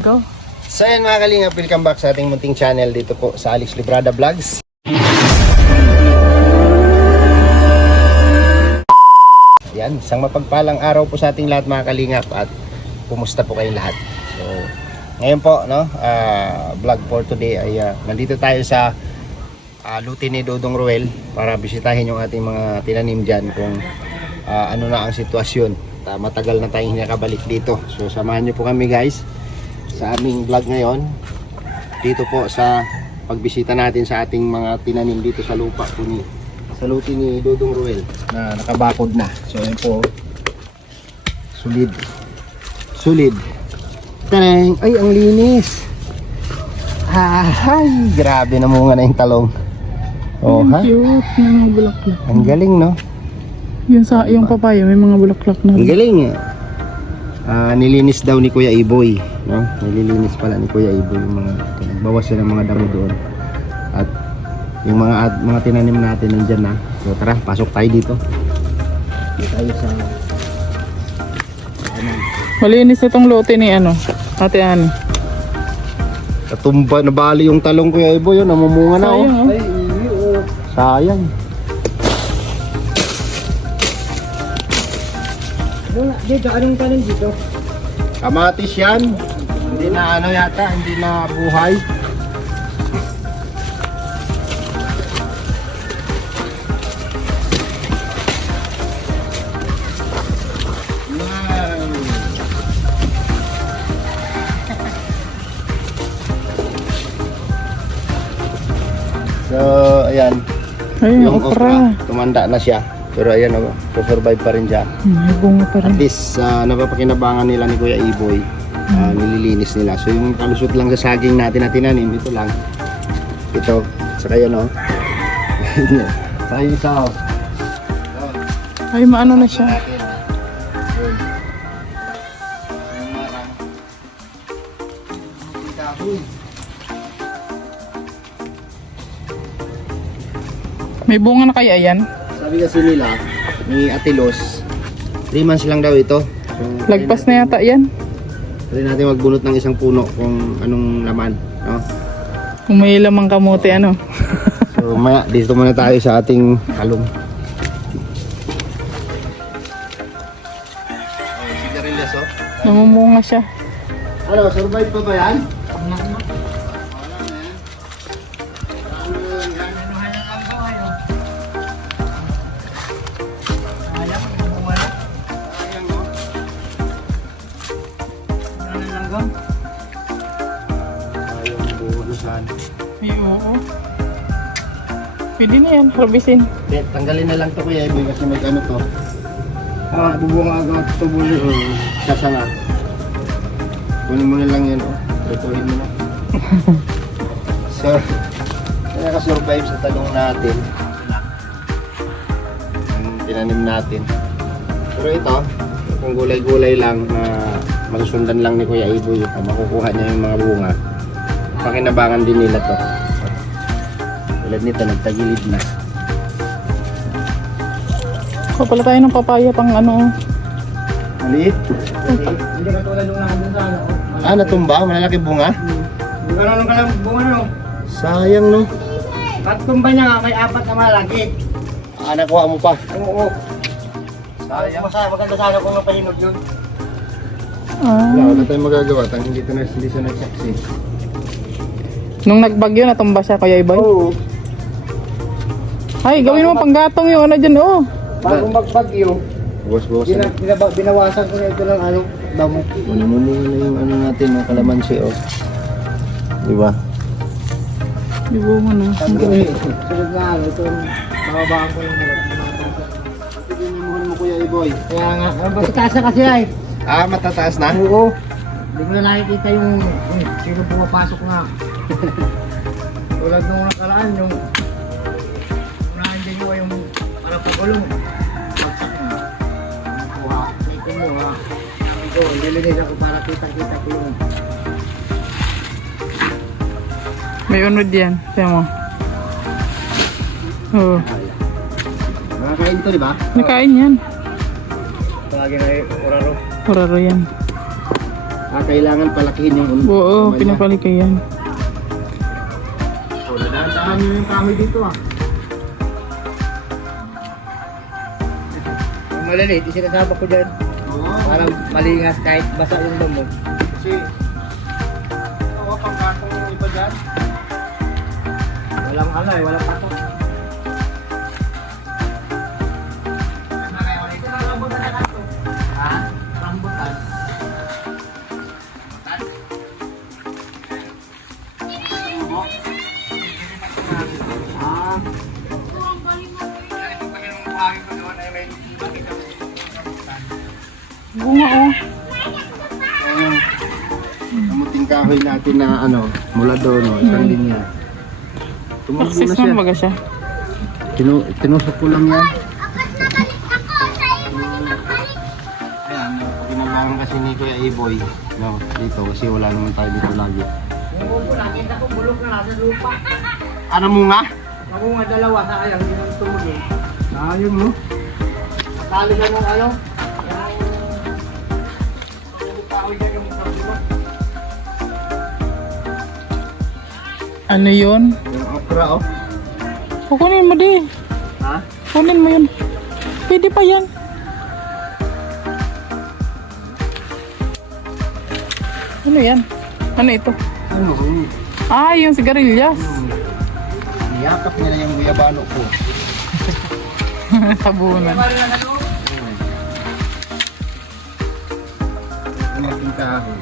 Go. So yan mga kalingap, welcome back sa ating munting channel dito po sa Alex Librada Vlogs. Yan, isang mapagpalang araw po sa ating lahat mga kalingap at kumusta po kayong lahat. So ngayon po no, vlog for today ay nandito tayo sa luti ni Dodong Ruel para bisitahin yung ating mga tinanim dyan kung ano na ang sitwasyon. Matagal na tayong hindi nakabalik dito. So samahan nyo po kami guys sa aming vlog ngayon dito po sa pagbisita natin sa ating mga tinanim dito sa lupa po sa luti ni Dodong Ruel na nakabakod na. So ayun po, solid. Tarang! Ay, ang linis! Ay, grabe na munga na yung talong. Oh, ha? Cute, may mga bulaklak. Ang galing, no? Yung papaya, may mga bulaklak na. Ang galing, eh. Nilinis daw ni Kuya Iboy, no? Nililinis pala ni Kuya Iboy yung mga nagbawas siya ng mga damo doon. At yung mga tinanim natin nandiyan na. So tara, pasok tayo dito. Dito tayo sa Malinis itong lote ni Ate Ani. Natumba, nabali yung talong Kuya Iboy, yun, namumunga na. Sayang, oh. Ay, sayang. Dito, anong tanim dito? Kamatis yan. Hindi na yata, hindi na buhay. Wow. So, ayan. Ayun, Yung okra. tumanda na siya. Pero ayan, survive pa rin siya. May bunga pa At rin. least napapakinabangan nila ni Kuya Iboy, nililinis nila. So yung kalusot lang sa saging natin na tinanim, ito lang. Ito, saka yan o. Saka yung isa o. Ay, maano na siya. Yun. Yung marang. Yung kahoy. May bunga na kaya yan? Sabi kasi nila, ni Atilos, 3 months lang daw ito. So, Lagpas na yata yan. try natin magbunot ng isang puno kung anong laman, no? Kung may lamang kamote, So maya, dito muna tayo sa ating kalong. Sigarilyas, oh. Namumunga siya. Ano, survive pa ba yan? Ay, oo. Pwede na yan, harbisin. Tanggalin na lang to Kuya Iboy kasi may ano to. Bubunga agad tubo sasanga. Kunin mo na lang yan, oh. Tutuhin mo na. So, naka-survive sa talong natin. Ang tinanim natin. Pero ito, kung gulay-gulay lang, masusundan lang ni Kuya Iboy, makukuha niya yung mga bunga. Pakinabangan din nila to. Tulad nito, nagtagilid na. Kuha pala tayo ng papaya pang Maliit? Hindi ka tulad nung nandun sa ano. Natumba? Malalaki bunga? Hindi ka nung kalang bunga no. Sayang, no? Katumba niya nga, may 4 na malaki. Nakuha mo pa. Oo. Sayang. Maganda sana kung napahinog yun. Wala tayong magagawa. Hindi siya nag-success. Nung nagbagyo, natumba siya, Kuya Iboy. Oo. Ay, gawin mo panggatong yung dyan, oh. Bagong magbagyo, Buwas-buwasan. binawasan ko na ito ng damo. Namumunga na yung ano natin, yung kalamansi, oh. Diba? Di bunga na. Sabi ko sunod na ito bababaan ko lang nila. Pagkinimuhan mo Kuya Iboy. Kaya nga, basta kasi ay. Matataas na? Oo. Hindi ko na nakikita yung sino pumapasok nga. Tulad nung nakaraan, yung unahan din nyo yung para pagulong. Bagsak na. Kuha, may kumuha. Ito, nilinis ako para kita-kita ko yung May unod yan. Tiyan mo. Oo. Nakakain to, di ba? Nakain yan. Tawagin ay Oraro. Oraro yan. kailangan palakihin yung Oo, naman niya. pinapalikayan. So, nadaan nyo yung kahoy dito ah. Yung maliliit, isinasabak ko dyan. Oo. Para malingas kahit basa yung damo. Kasi, ito pangkatong yung iba dyan. Walang ano eh, walang patok. Ha? Rambutan. Ah. Bunga oh. Kamuting kahoy natin na ano, mula doon, no, isang linya. Tumubo Paksis na siya. man baga siya. Tinusok ko lang yan. Ayan, pinangangan kasi ni Kuya Iboy. No, dito kasi wala naman tayo dito lagi. Yung upo, nakita ko bulok na nasa lupa. Ano mo nga? Ako nga dalawa, sayang, hindi nang tumulong. Ayun mo. Tali na ng ano? Yung kahoy dyan yung problema. Ano yun? Yung okra oh. Kukunin mo di. Ha? Kunin mo yun. Pwede pa yan. Ano yan? Ano ito? Ano? Ah, yung sigarilyas. Niyakap nila yung guyabano ko. Tabunan. Kamuting kahoy.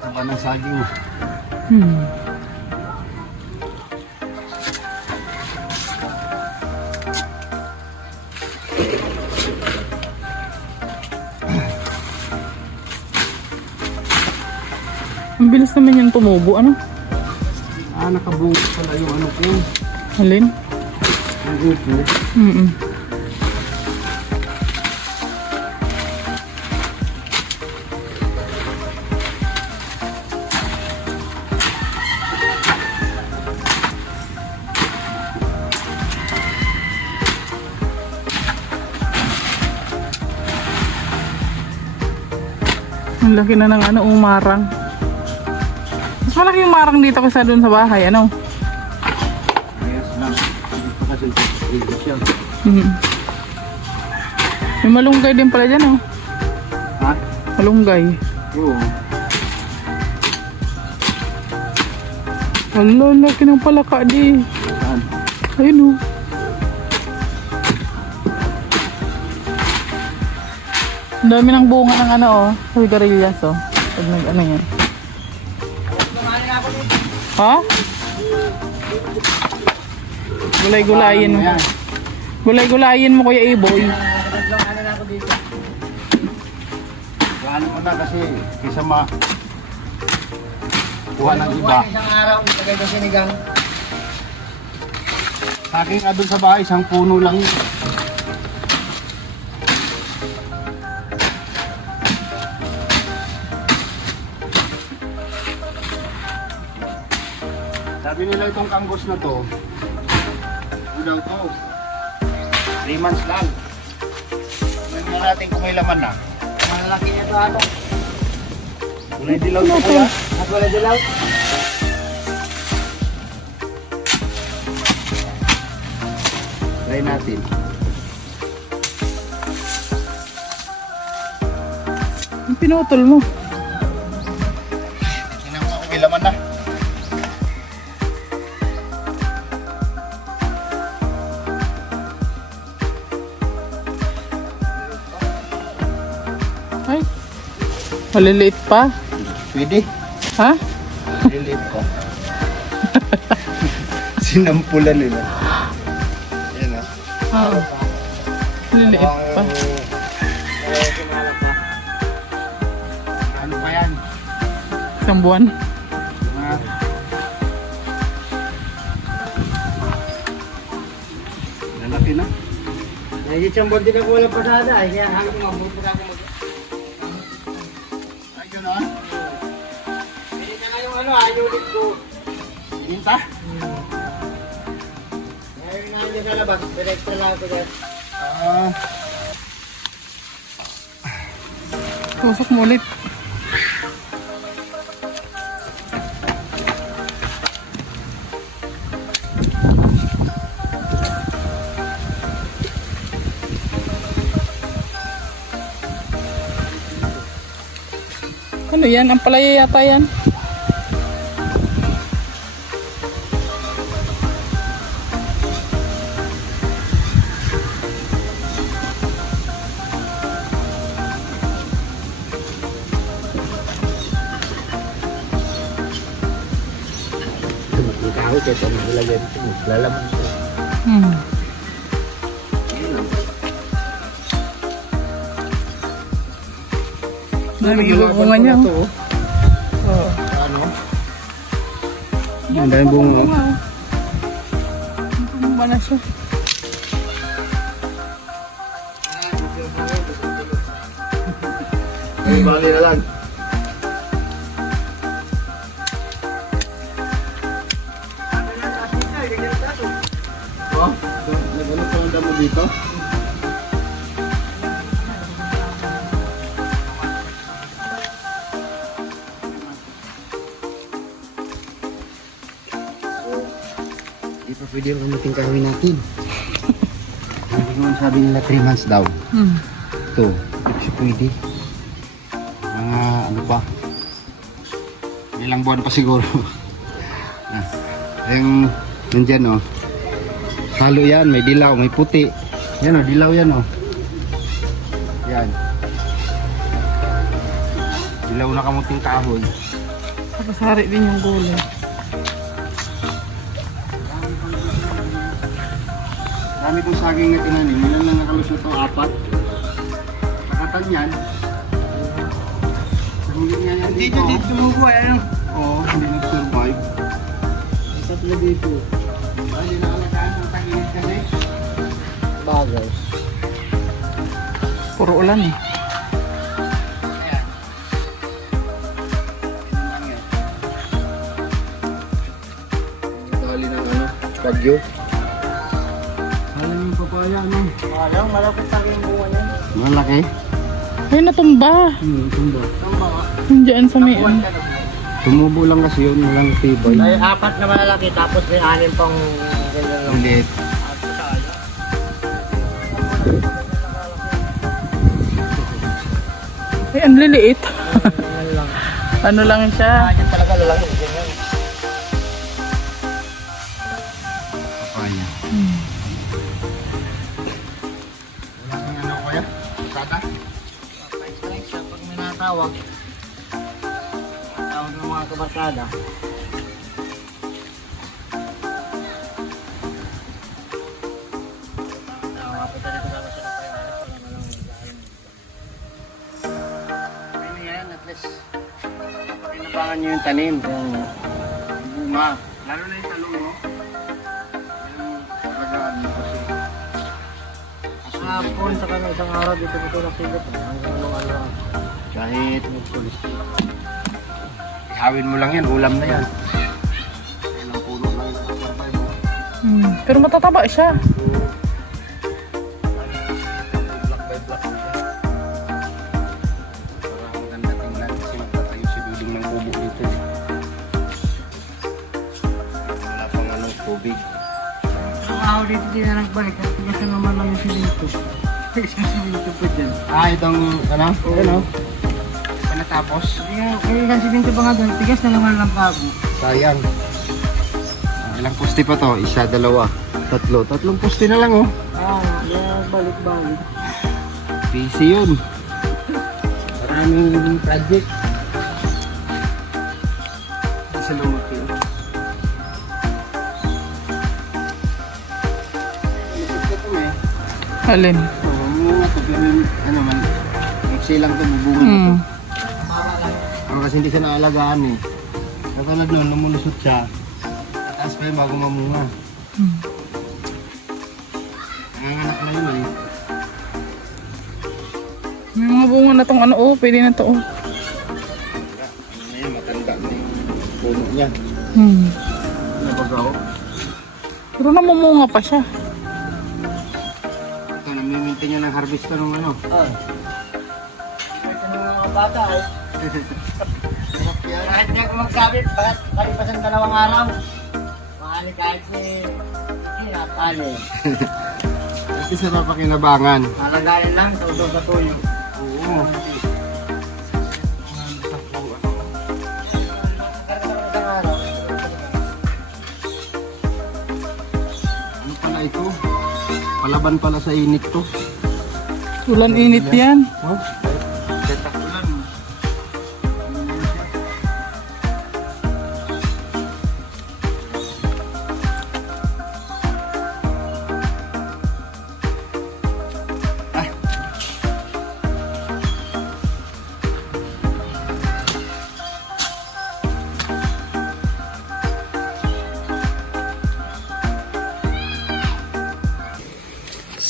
Taba ng saging. Hmm. Ang bilis naman yung tumubo, ano? Ah, nakabunga pala yung ano ko. Alin? Yung upo. Mm-mm. Ang laki na ng ano, umarang. Mas malaki yung marang dito kaysa doon sa bahay, ano? Ayos lang. Dito kasi dito siya. Mhm. May malunggay din pala dyan, oh. Ha? Malunggay. Oo. Wala, laki ng palaka di. Saan? Ayun, oh. Ang dami ng bunga ng ano, oh. Sigarilyas, oh. Pag nag-ano yan. Ha? Gulay-gulayin mo. Ayan. Gulay-gulayin mo, Kuya Iboy. Tatlong ano na ako dito. Plano mo na kasi kisa ma kuha ng iba. Isang araw, ilagay ko sinigang. Sa akin nga doon sa bahay, isang puno lang yun. Sabi nila itong kanggos na to, ano daw to? 3 months lang. Tingnan natin kung may laman na. Malaki niya ito ano. Kulay dilaw to kuya. At wala dilaw. Try natin. Ang pinutol mo. Tingnan mo kung may laman na. Ay, maliliit pa. Pwede. Ha? Liliit pa. Sinampulan nila. Yan o. Oo. Liliit pa. Ano pa yan? Isang buwan. Lalaki na. Dahil yung chambol din ako walang pasada. Kaya hanggang mabubog ako mag... Ay, gano'n? Hindi na nga yung ano, ulit ko. Minta? Ngayon na hindi sa labas. Direkta lang ako dyan. Tusok mo ulit. Ano yan? Ang palaya yata yan. Yung kahoy kasi nilagay ito. Lalaman ito. Hmm. Dami bunga niya. Oh. Oo. Ano? Ang dami bunga. Ano ba na siya? Ay, bali na lang. Oh, nagano pa ang damo dito? Hindi pa pwede yung kamiting kahoy natin. Hindi naman sabi nila 3 months daw. Hmm. Ito, hindi siya pwede. Mga ano pa. Ilang buwan pa siguro. Yung nandyan oh. Halo yan, may dilaw, may puti. Yan oh, dilaw yan oh. Yan. Dilaw na kamuting kahoy. Tapos hari din yung gulay. Dami kong saging na tinanim. Ilan lang nakalusot ito? 4. Nakatan yan. Hindi nga yan Dito, dito tumubuhay. Ano? Oo, hindi nag-survive. Isa pala dito. Ay, hindi nakalagaan ng tagilid kasi. Bagay. Puro ulan eh. Ayan. Dali ng ano, bagyo. Alam yung papaya, ano? Alam, malapit sa akin yung bunga niyan. Malaki. Ay, natumba. Tumba. Nandiyan sa may ano. Tumubo lang kasi yun, walang tibay. Ay, 4 na malalaki, tapos may 6 pang ganyan lang. Ulit. Ay, ang liliit. Ganyan lang. Ano lang siya. Ganyan talaga lalaki. Ganyan. Papaya. Wala kang ano kaya? Sada? Strike siya pag may natawag. Tawag ng mga kabarkada. Ayun yan, at least pakinabangan nyo yung tanim. Bunga. Lalo na yung talong, no? Yung pagkagaan mo kasi. Hapon sa kanya isang araw dito ko nasilip. Hanggang nung ano. Kahit ihawin mo lang yan, ulam na yan. Ilang puno lang yung nakasabay mo. Hmm. Pero matataba siya. Block by block na siya. Parang maganda tingnan kasi magtatayo si Duding ng kubo dito. Wala pang anong tubig. Ang araw dito din na nagbalik. At tigas na naman lang yung silinto. Tigas na silinto po dyan. Ah, itong ano? Ano? Panatapos? Kaya yung silinto pa nga doon. Tigas na naman lang bago. Sayang. Ilang poste pa to? Isa, dalawa, tatlo. Tatlong poste na lang oh. Balik-balik. Busy yun. Maraming project. kasi lumaki. Ito po eh. Alin? Oo, bunga to. Pero yung, ano man, magsilang to, bubunga na to. Kasi hindi siya naalagaan eh. Katulad nun, lumulusot siya. Tataas pa yun bago mamunga. Nanganganak na yun eh. May mga bunga na tong ano, oh, pwede na to, oh. Ano yan, matanda na yung puno niya. Nabagaw. Pero namumunga pa siya. Ito, namiminti niya ng harvest ko ng ano. Ito ng mga bata eh. Sarap yan. Kahit di ako magsabit, bakit kalipas ang 2 araw. Maali kahit si Kinatali. Kasi sarap pakinabangan. Malagayan lang, todo sa tuyo. Oo. Ano pala ito? Palaban pala sa init to. Ulan init yan. Oh? Tatakulan.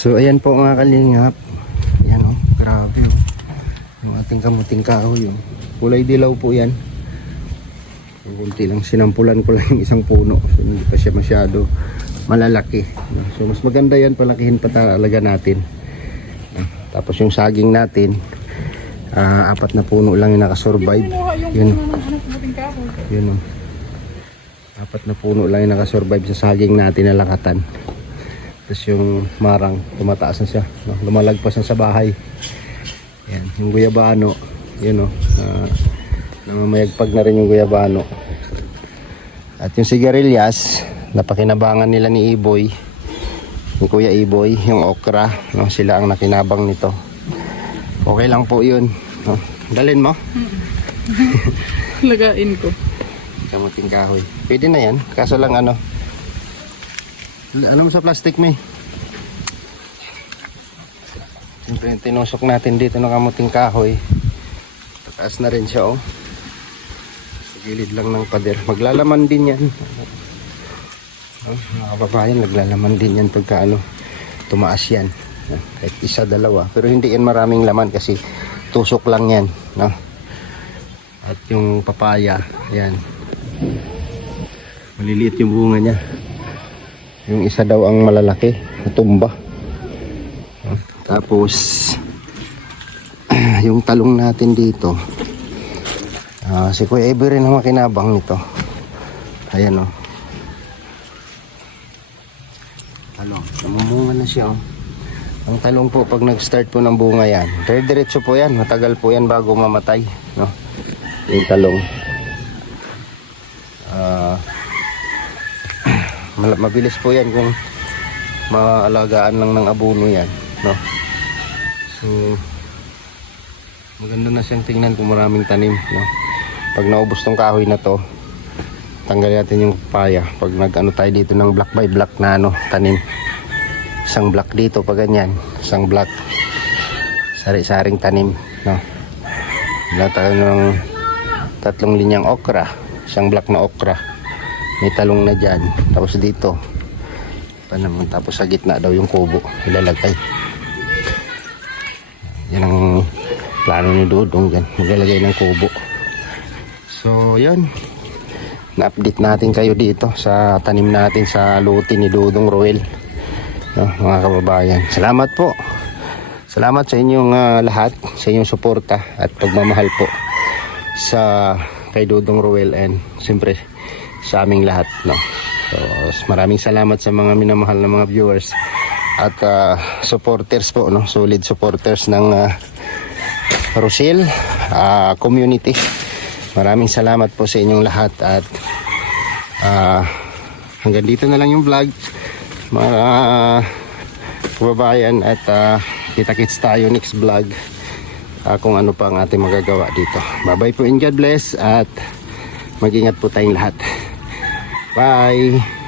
So ayan po mga kalingap. Ayan oh, grabe oh. Yung ating kamuting kahoy oh. Kulay dilaw po yan. Kunti lang, sinampulan ko lang yung isang puno. So hindi pa siya masyado malalaki. So mas maganda yan, palakihin pa talaga natin. Tapos yung saging natin, 4 na puno lang yung nakasurvive. Yun. Yun oh. 4 na puno lang yung nakasurvive sa saging natin na lakatan. Tapos yung marang, tumataas na siya, no? Lumalagpas na sa bahay. Yan, yung guyabano, yun o, namamayagpag na rin yung guyabano. At yung sigarilyas, napakinabangan nila ni Iboy, ni Kuya Iboy, yung okra, no? Sila ang nakinabang nito. Okay lang po yun, no? Dalhin mo? Lagain ko. Kamuting kahoy. Pwede na yan, kaso lang ano mo sa plastic may? Siyempre yung tinusok natin dito ng kamuting kahoy. Tataas na rin siya oh. Sa gilid lang ng pader. Maglalaman din yan. Oh, mga kababayan, naglalaman din yan pagka ano, tumaas yan. Kahit 1, 2. Pero hindi yan maraming laman kasi tusok lang yan. No? At yung papaya, yan. Maliliit yung bunga niya. Yung isa daw ang malalaki, natumba. Tapos yung talong natin dito, si Kuya Ever rin ang makinabang nito. Ayan o. Talong, namumunga na siya o. Ang talong po pag nag-start po ng bunga yan, diretso po yan, matagal po yan bago mamatay, no? Yung talong. Mabilis po yan kung maalagaan lang ng abono yan, no? So maganda na siyang tingnan kung maraming tanim, no? Pag naubos tong kahoy na to, tanggalin natin yung papaya. Pag nag-ano tayo dito ng block by block na ano, tanim, isang block dito pa ganyan, isang block, sari-saring tanim, no? Wala tayo ng 3 linyang okra, isang block na okra, may talong na dyan, tapos dito pa naman, tapos sa gitna daw yung kubo ilalagay. Yan ang plano ni Dudong dyan, maglalagay ng kubo. So yun, na-update natin kayo dito sa tanim natin sa luti ni Dudong Roel, no, mga kababayan. Salamat po, salamat sa inyong lahat, sa inyong suporta at pagmamahal po sa kay Dudong Roel and siyempre sa aming lahat, no. So maraming salamat sa mga minamahal na mga viewers at supporters po, no, solid supporters ng Rosil community. Maraming salamat po sa inyong lahat at hanggang dito na lang yung vlog, mga kababayan, at kita-kits tayo next vlog kung ano pa ang ating magagawa dito. Bye bye po and God bless at Mag-ingat po tayong lahat. Bye!